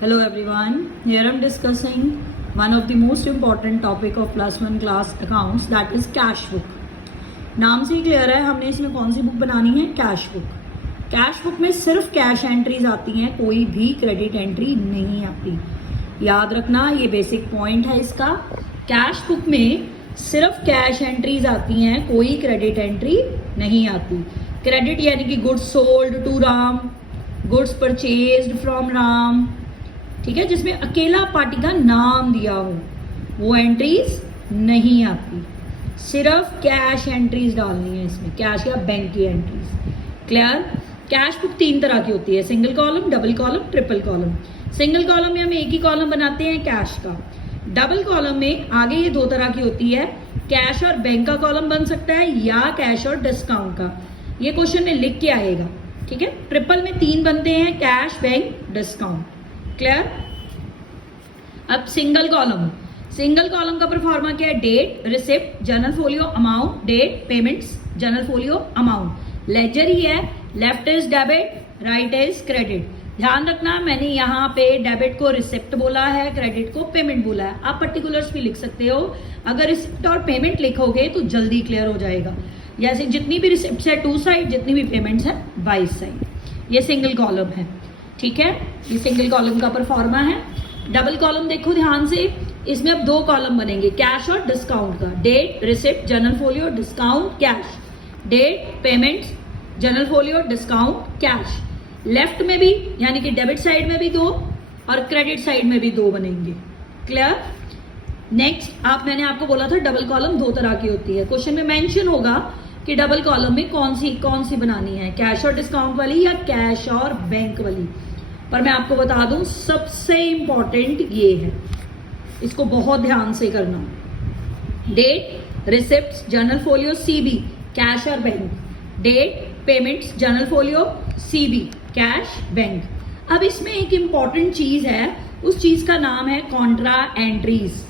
Hello everyone, here I am discussing one of the most important topic of plus one class accounts, that is cash book. नाम से ही clear है हमने इसमें कौन सी book बनानी है, कैश बुक. कैश बुक में सिर्फ कैश एंट्रीज आती हैं, कोई भी क्रेडिट एंट्री नहीं आती. याद रखना, ये बेसिक पॉइंट है इसका. कैश बुक में सिर्फ कैश एंट्रीज आती हैं, कोई क्रेडिट एंट्री नहीं आती. क्रेडिट यानी कि goods sold to Ram, goods purchased from Ram, ठीक है, जिसमें अकेला पार्टी का नाम दिया हो, वो एंट्रीज नहीं आती. सिर्फ कैश एंट्रीज डालनी है इसमें, कैश या बैंक की एंट्रीज. क्लियर? कैश बुक 3 तरह की होती है, single column, double column, triple column. Single column में हम एक ही कॉलम बनाते हैं कैश का. डबल कॉलम में आगे ये 2 तरह की होती है, कैश और बैंक का कॉलम बन सकता है या कैश और डिस्काउंट का. ये क्वेश्चन में लिख के आएगा, ठीक है. ट्रिपल में 3 बनते हैं, कैश, बैंक, डिस्काउंट. क्लियर? अब सिंगल कॉलम. सिंगल कॉलम का परफॉर्मा क्या है? Date, receipt, journal folio, amount. Date, payments, journal folio, amount. Ledger ही है. Left is debit, right is credit. ध्यान रखना, मैंने यहाँ पे डेबिट को रिसिप्ट बोला है, क्रेडिट को पेमेंट बोला है. आप पर्टिकुलर्स भी लिख सकते हो. अगर रिसिप्ट और पेमेंट लिखोगे तो जल्दी क्लियर हो जाएगा. जैसे जितनी भी रिसिप्ट है 2 साइड, जितनी भी पेमेंट्स है 22 साइड. ये सिंगल कॉलम है, ठीक है. ये सिंगल कॉलम का परफॉर्मा है. डबल कॉलम देखो ध्यान से, इसमें अब 2 कॉलम बनेंगे, कैश और डिस्काउंट का. Date, receipt, journal folio, discount, cash. Date, payments, journal folio, discount, cash. Left में भी यानी कि डेबिट साइड में भी 2 और क्रेडिट साइड में भी 2 बनेंगे. क्लियर? नेक्स्ट, मैंने आपको बोला था डबल कॉलम 2 तरह की होती है. क्वेश्चन में मेंशन होगा कि डबल कॉलम में कौन सी बनानी है, कैश और डिस्काउंट वाली या कैश और बैंक वाली. पर मैं आपको बता दूं, सबसे इंपॉर्टेंट ये है, इसको बहुत ध्यान से करना. Date, receipt, journal folio, CB, cash और bank. Date, payments, journal folio, CB, cash, bank. अब इसमें एक इंपॉर्टेंट चीज है, उस चीज का नाम है कॉन्ट्रा एंट्रीज.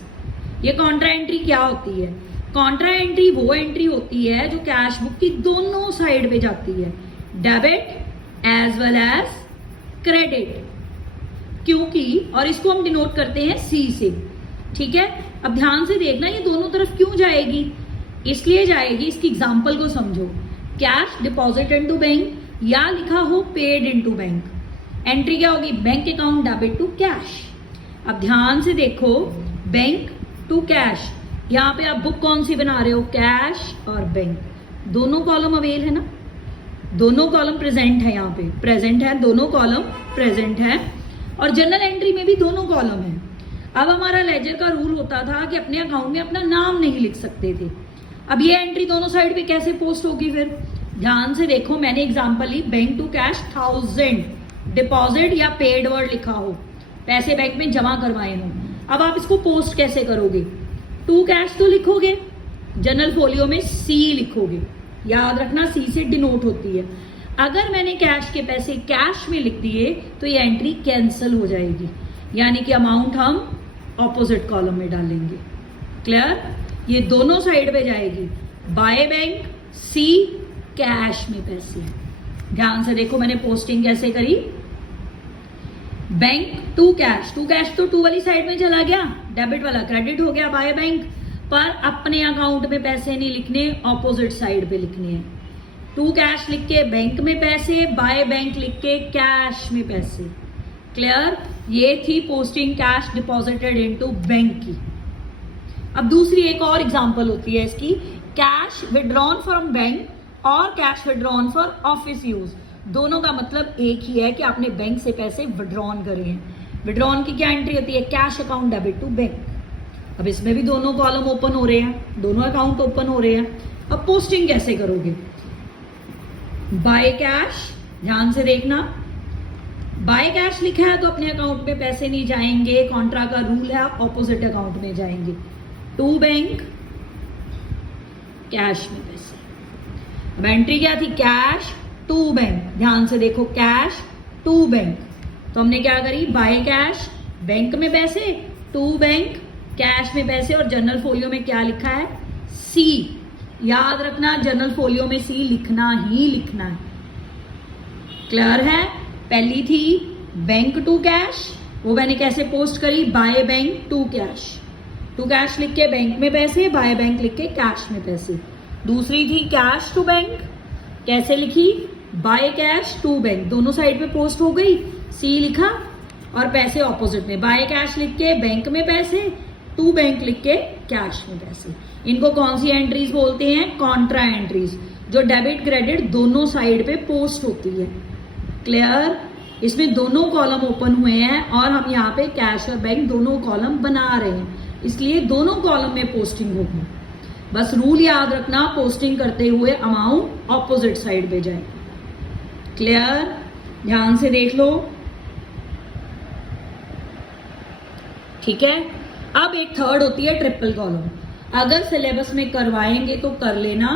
ये कॉन्ट्रा एंट्री क्या होती है? कॉन्ट्रा एंट्री वो एंट्री होती है जो कैश बुक की दोनों साइड पे जाती है, debit as well as credit. क्योंकि, और इसको हम डिनोट करते हैं सी से, ठीक है. अब ध्यान से देखना, ये दोनों तरफ क्यों जाएगी? इसलिए जाएगी, इसकी एग्जांपल को समझो. कैश डिपॉजिट इनटू बैंक या लिखा हो पेड इनटू बैंक. एंट्री क्या होगी? Bank account debit to cash. अब ध्यान से देखो, बैंक टू कैश. यहां पे आप बुक कौन सी बना रहे हो? कैश और बैंक. दोनों कॉलम अवेल है ना, दोनों कॉलम प्रेजेंट है, यहाँ पे प्रेजेंट है, दोनों कॉलम प्रेजेंट है. और जनरल एंट्री में भी दोनों कॉलम है. अब हमारा लेजर का रूल होता था कि अपने अकाउंट में अपना नाम नहीं लिख सकते थे. अब ये एंट्री दोनों साइड पे कैसे पोस्ट होगी फिर? ध्यान से देखो, मैंने एग्जांपल ली, बैंक टू कैश 1000, डिपॉजिट या पेड वर्ड लिखा हो, पैसे बैंक में जमा करवाए हो. अब आप इसको पोस्ट कैसे करोगे? टू कैश तो लिखोगे, जनरल फोलियो में सी लिखोगे. याद रखना, सी से डिनोट होती है. अगर मैंने कैश के पैसे कैश में लिख दिए तो ये एंट्री कैंसिल हो जाएगी, यानी कि अमाउंट हम ऑपोजिट कॉलम में डालेंगे. क्लियर? ये दोनों साइड पे जाएगी. बाय बैंक, सी, कैश में पैसे. ध्यान से देखो, मैंने पोस्टिंग कैसे करी. बैंक टू कैश तो 2 वाली साइड में चला गया, डेबिट वाला क्रेडिट हो गया. बाय बैंक, पर अपने अकाउंट में पैसे नहीं लिखने, ऑपोजिट साइड पे लिखने हैं. टू कैश लिख के बैंक में पैसे, बाय बैंक लिख के कैश में पैसे. क्लियर? ये थी posting cash deposited into bank की. अब दूसरी एक और एग्जांपल होती है इसकी, कैश विड्रॉन फ्रॉम बैंक और cash withdrawn for office use. दोनों का मतलब एक ही है कि आपने बैंक से पैसे विड्रॉन करे हैं. विड्रॉन की क्या एंट्री होती है? Cash account debit to bank. अब इसमें भी दोनों कॉलम ओपन हो रहे हैं, दोनों अकाउंट ओपन हो रहे हैं. अब पोस्टिंग कैसे करोगे? बाय कैश, ध्यान से देखना, बाय कैश लिखा है तो अपने अकाउंट में पैसे नहीं जाएंगे, कॉन्ट्रा का रूल है, ऑपोजिट अकाउंट में जाएंगे. टू बैंक, कैश में पैसे. अब एंट्री क्या थी? Cash to bank. ध्यान से देखो, कैश टू बैंक. तो हमने क्या करी? बाय कैश, बैंक में पैसे, टू बैंक, कैश में पैसे. और जनरल फोलियो में क्या लिखा है? सी. याद रखना, जनरल फोलियो में सी लिखना ही लिखना है. क्लियर है? पहली थी बैंक टू कैश, वो मैंने कैसे पोस्ट करी, by bank to cash, to cash लिख के बैंक में पैसे, बाय बैंक लिख के कैश में पैसे। दूसरी थी कैश टू बैंक, कैसे लिखी, बाय कैश टू बैंक, दोनों साइड पे पोस्ट हो गई, सी लिखा और पैसे ऑपोजिट में, बाय कैश लिख के बैंक में पैसे, टू बैंक लिख के कैश में पैसे। इनको कौन सी एंट्रीज बोलते हैं, कॉन्ट्रा एंट्रीज, जो डेबिट क्रेडिट दोनों साइड पे पोस्ट होती है। क्लियर, इसमें दोनों कॉलम ओपन हुए हैं और हम यहाँ पे कैश और बैंक दोनों कॉलम बना रहे हैं, इसलिए दोनों कॉलम में पोस्टिंग होगी। बस रूल याद रखना, पोस्टिंग करते हुए अमाउंट ऑपोजिट साइड पे जाए। क्लियर, ध्यान से देख लो। ठीक है, अब एक थर्ड होती है ट्रिपल कॉलम। अगर सिलेबस में करवाएंगे तो कर लेना,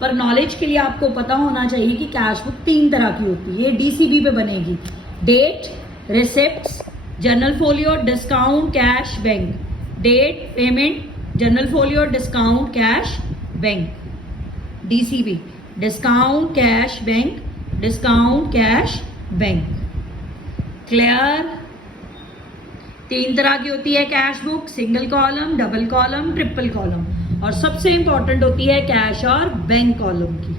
पर नॉलेज के लिए आपको पता होना चाहिए कि कैश बुक 3 तरह की होती है। ये डीसीबी पे बनेगी, date, receipts, general folio, discount, cash, bank. Date, payment, general folio, discount, cash, bank. DCB, discount, cash, bank, discount, cash, bank. Clear, 3 तरह की होती है cash book, single column, double column, triple column, और सबसे important होती है cash और bank column की।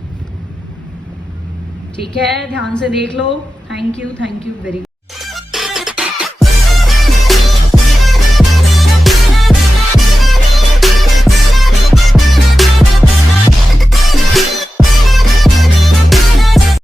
ठीक है, ध्यान से देख लो। Thank you very